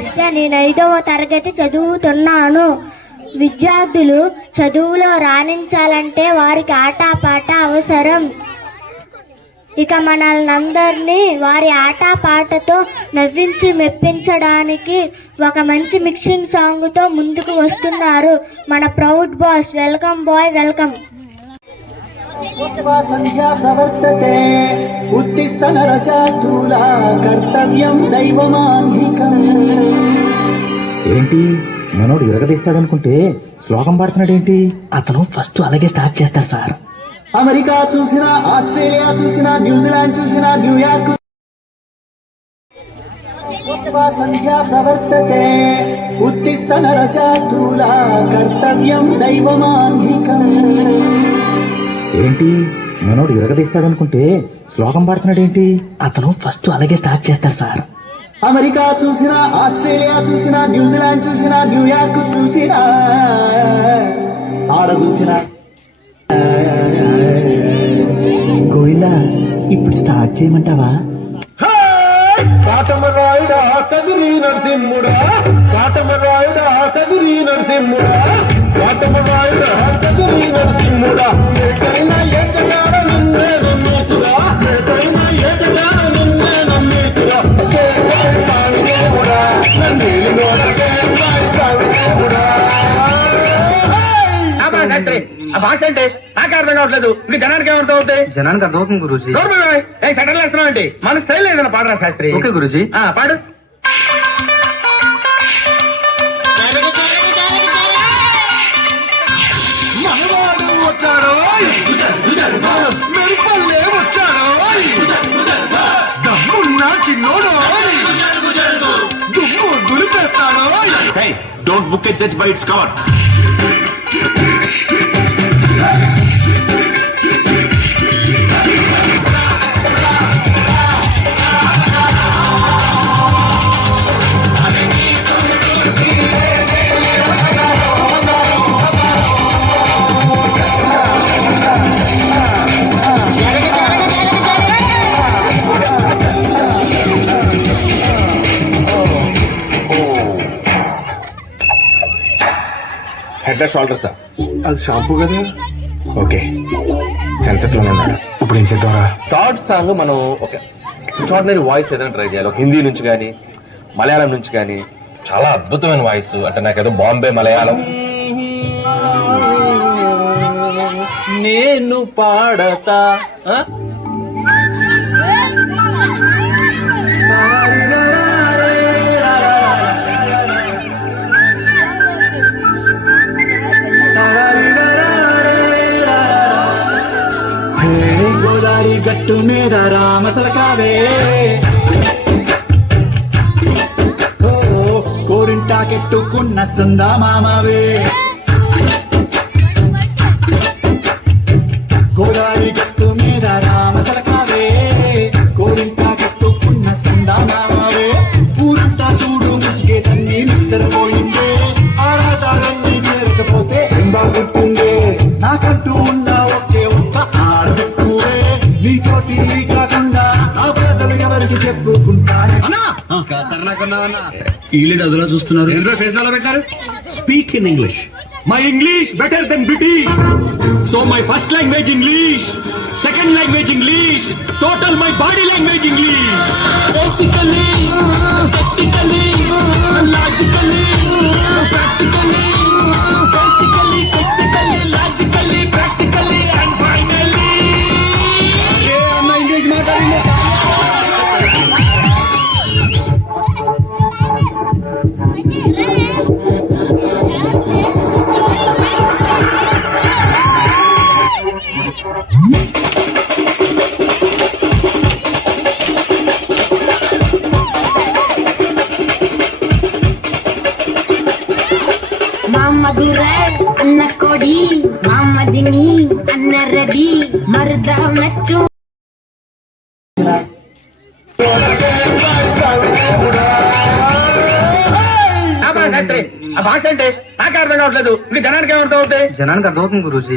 సమస్య. నేను 5వ తరగతి చదువుతున్నాను. విద్యార్థులు చదువులో రాణించాలంటే వారికి ఆటపాట అవసరం. ఇక మనల్నందరినీ వారి ఆటపాటతో నవ్వించి మెప్పించడానికి ఒక మంచి మిక్సింగ్ సాంగ్ తో ముందుకు వస్తున్నారు మన proud boss. Welcome boy, welcome. సంధ్యా ప్రవర్తతే ఉత్తిష్ట నరశార్దూల కర్తవ్యం దైవమాన్హికం. ఏంటి మనోడు ఎరగదీస్తాడనుకుంటే శ్లోకం పాడుతున్నాడేంటి? అతను ఫస్ట్ అలాగే స్టార్ట్ చేస్తాడు సార్. అమెరికా చూసినా, ఆస్ట్రేలియా చూసినా, న్యూజిలాండ్ చూసినా, న్యూయార్క్ సంధ్యా ప్రవర్తతే ఉత్తిష్ట నరశార్దూల కర్తవ్యం దైవమాన్హికం. ఏంటి మనోడు ఎరగదీస్తాడనుకుంటే శ్లోకం పాడుతున్నాడేంటి? అతను ఫస్ట్ అలాగే స్టార్ట్ చేస్తాడు సార్. అమెరికా చూసినా, ఆస్ట్రేలియా చూసినా, న్యూజిలాండ్ చూసినా, న్యూయార్క్ చూసినా, ఆడ చూసినా. గోవిందా, ఇప్పుడు స్టార్ట్ చేయమంటావా? కాటమరాయుడా కదిరి నరసింహుడా, కాటమరాయుడా కదిరి నరసింహుడా, కాటమరాయుడా కదిరి నరసింహుడా, ఏకైనా ఏకగాడ నిన్నే నమ్మేతురా, ఏకైనా ఏకగాడ నిన్నే నమ్మేతురా, కేవై సాంగేవుడా నన్నేలి గోడకే సాంగేవుడా. ఆ భాష అంటే నాకు అర్థం కావట్లేదు. మీ జనానికి ఏమర్థం అవుతాయి? జనానికి అర్థమవుతుంది గురూజీ. సెటర్లు వేస్తున్నావు ఏంటి? మన స్టైల్ ఏదైనా పాడరా శాస్త్రి. ఓకే గురూజీ. పాడు. మనవాడు వచ్చాడో, మెరుపల్లే వచ్చాడో, దమ్మున్న చిన్నోడో, దుమ్ము దులిపేస్తాడో. Don't book a judge by its cover. Head shoulder sir. అది షాంపూ కదా. ఓకే, సెన్సెస్ లోనే ఉన్నాడు. ఇప్పుడు ఏం చేద్దాంరా? థర్డ్ సాంగ్ మనం ఒక ఎక్స్ట్రాడినరీ వాయిస్ ఏదైనా ట్రై చేయాలి. ఒక హిందీ నుంచి కానీ మలయాళం నుంచి కానీ చాలా అద్భుతమైన వాయిస్. అంటే నాకేదో బాంబే మలయాళం. నేను పాడతా గోదావరి గట్టు మీద రామసలకావే, కోరింటాకెట్టుకున్న సుందా మామవే. గోదావరి గట్టు మీద రామసలకావే, కోరింటాకెట్టుకున్న సుందా మామవే. ఊరంతా చూడు ముసిగే తన్ని నిద్రపోయిందే, ఆరాటాలన్నీ చేరకపోతే ఏం బాగుంటుందే. నాకంటూ ఉన్న ఒకే ఒక్క ఆడబెట్టువే, నీతోటి కాకుండా ఆ బ్రదలు ఎవరికి చెప్పుకుంటాను. ఈలేడు అదిలో చూస్తున్నారు. Speak in English. My English better than British. So my first language English, second language English, total my body language English. Basically, technically, logically, practically, basically, technically, logically, practically and finally. అన్న English మాట్లాడింది. మధురై అన్న కొడి, మామదిని అన్న ready, మరుద మెచ్చు. ఆ భాష అంటే నాకు అర్థం కావట్లేదు. మీ జనానికి ఏమర్థం అవుతాయి? జనానికి అర్థమవుతుంది గురూజీ.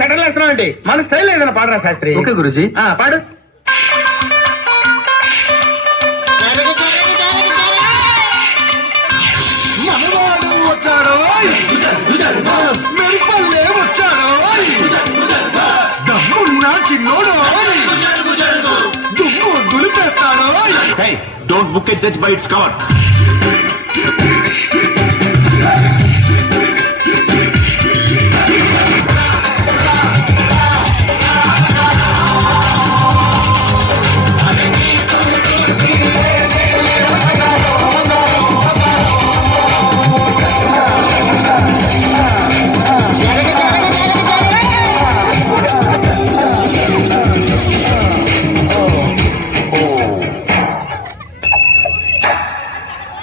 సెటర్లు వేస్తున్నావు ఏంటి? మన స్టైల్ ఏదైనా పాడరా శాస్త్రి. ఓకే గురూజీ. పాడు. మెరుపల్లే వచ్చాడు దమ్మున్నా చిన్నోడు దుమ్ము దులిపేస్తాడు. Don't book a judge by its cover.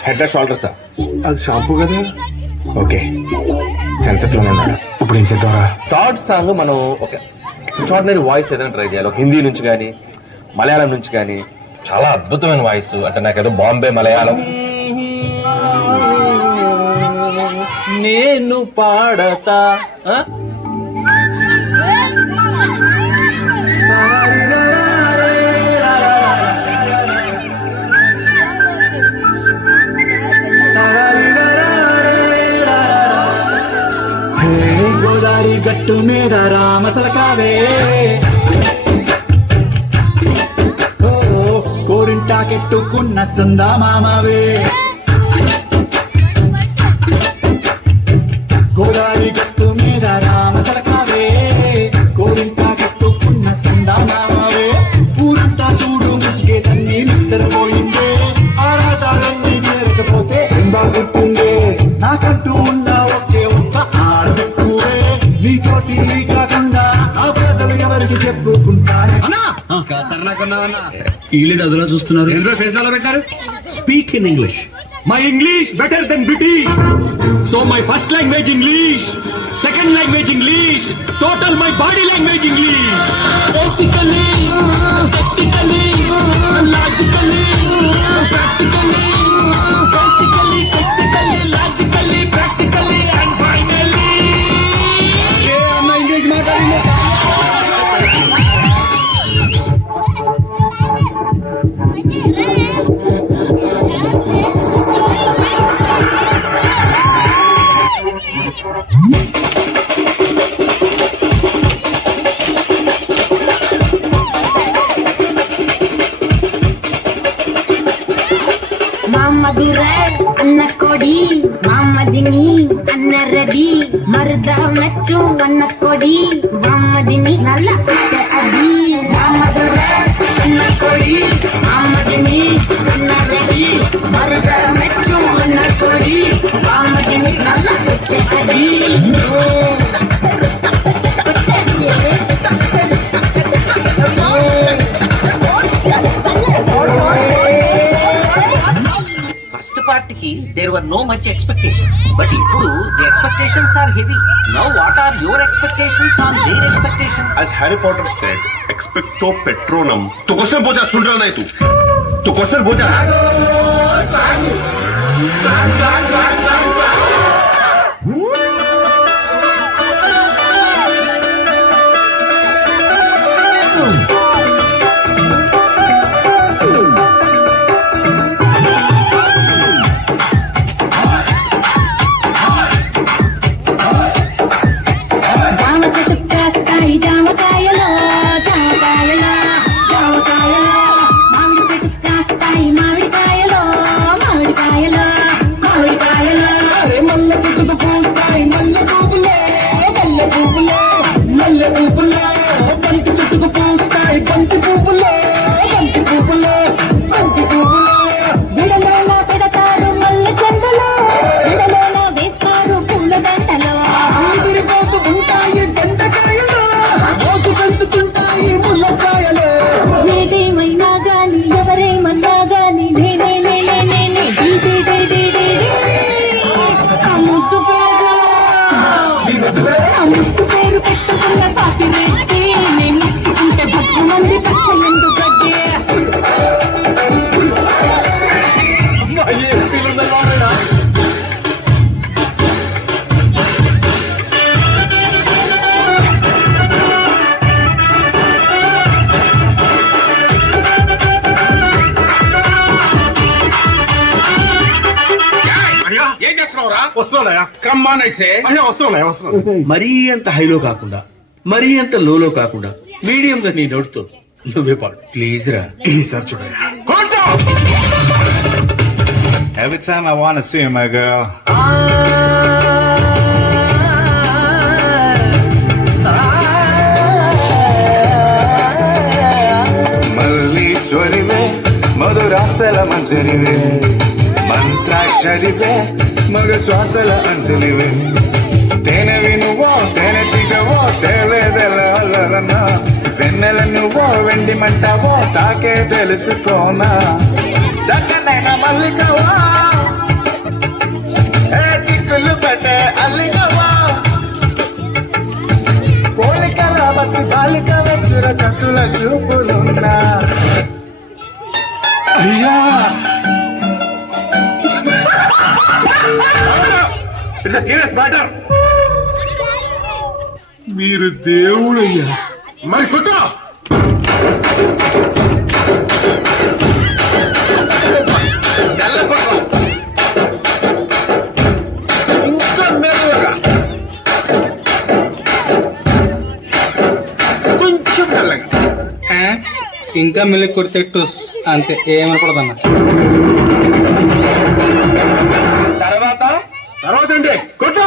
Head and shoulder sir. అది షాంపూ కదా. ఓకే, సెన్సెస్ లోనే ఉన్నాడు. ఇప్పుడు ఏం చేద్దాంరా? థర్డ్ సాంగ్ మనం ఒక ఎక్స్ట్రాడినరీ వాయిస్ ఏదైనా ట్రై చేయాలి. ఒక హిందీ నుంచి కానీ మలయాళం నుంచి కానీ చాలా అద్భుతమైన వాయిస్. అంటే నాకేదో బాంబే మలయాళం. నేను పాడతా గోదావరి గట్టు మీద రామసలకావే కోరింటాకెట్టుకున్న సుందా మామవే. గోదావరి గట్టు మీద రామసలకావే కోరింటాకెట్టుకున్న సుందా మామవే. ఊరంతా చూడు ముసిగే తన్ని నిద్రపోయిందే. ఆరాటాలన్నీ చేరకపోతే బాగుంటుందే. నాకంటూ ఉన్న ఒకే ఒక్క ఆడబెట్టువే. నీతోటి కాకుండా ఆ పెద్దవి ఎవరికి చెప్పుకుంటాను. ఈలేడు అదలా చూస్తున్నారు. Speak in English. My English better than British. So my first language English, second language English, total my body language English. Basically, technically, logically, practically, basically, technically, logically, practically and finally. అన్న English మాట్లాడింది. మామధురే అన్న కొడి, మామదిని అన్న ready, మరుద మెచ్చు అన్న కొడి, మామదిని నల్ల అది. మామధురే అన్న కొడి, మామదిని అన్న రెడీ, మరుద మెచ్చు అన్న కొడి, మామదిని నల్ల అది. ఫస్ట్ పార్ట్ కి there were no much expectations, but ఇప్పుడు the expectations are heavy. Now what are your expectations on their expectations? As Harry Potter said, expecto patronum. तू क्वेश्चन पूछा, सुन रहा नहीं तू क्वेश्चन पूछा. జామ చెట్టు కాస్తాయి జామకాయలో, జామకాయలో, జామకాయలో. మామిడి చెట్టు కాస్తాయి మామిడికాయలో, మామిడికాయలో, మామిడికాయలో. మల్లె చెట్టుకు పూస్తాయి మల్లె పువ్వులే, మల్లె పువ్వులే, మల్లె పువ్వులే. బంతి చెట్టుకు పూస్తాయి బంతి పువ్వులే, బంతి పువ్వులే, బంతి పువ్వులే. విడలోన పెడతారు మల్లె చెండులో, విడలోన వేస్తారు పూల దండలో. ఎదిరిపోతూ ఉంటాయి బెండకాయలు, మోసు పెంచుతుంటాయి ముల్లకాయలు. ఏదేమైనా గాని ఎవరేమన్నా గాని నేనే నేనే నేనే డీ డీ డీ డీ డీ డీ. ఆ ముద్దు పేరు, ఆ ముద్దు పేరు పెట్టుకున్న సాకిరెడ్డి. నేను ముట్టుకుంటే భక్తి మంది పచ్చయందు గడ్డి. ఏం చేస్తున్నావు? వస్తున్నావురా? వస్తున్నాయా కమ్మాన్ అయితే అయ్యా వస్తున్నావు. మరీ అంత హైలో కాకుండా మరీ అంత లోలో కాకుండా మీడియం గా నీ నోటితో నువ్వే పాడు ప్లీజ్ రా. ఈసారి చూడయా. Every time I wanna see you, my girl. మల్లీశ్వరివే మధురాసల మంజరివే మంత్రాక్షరివే మగ శ్వాసల అంజలివే తేనెవి నువ్వో తేనెటిగవో తేలేదెలనా వెన్నెల నువ్వో వెండి మంటవో తాకే తెలుసుకోనా చక్కనైన మల్లికవా ఏ చిక్కులు పెట్టే అల్లికవా పోలికల బస్సు బాలిక వచ్చుర కత్తుల చూపులున్నా అయ్యా ఇట్స్ సీరియస్ మ్యాటర్. మీరు దేవుడయ్యా. మరి కొట్ట ఇంకా మెల్లగా కొంచెం మెల్లగా. ఇంకా మెల్లి కొడితే టూస్ అంతే ఏమనకూడదన్న. తర్వాత ఏంటి కొట్ట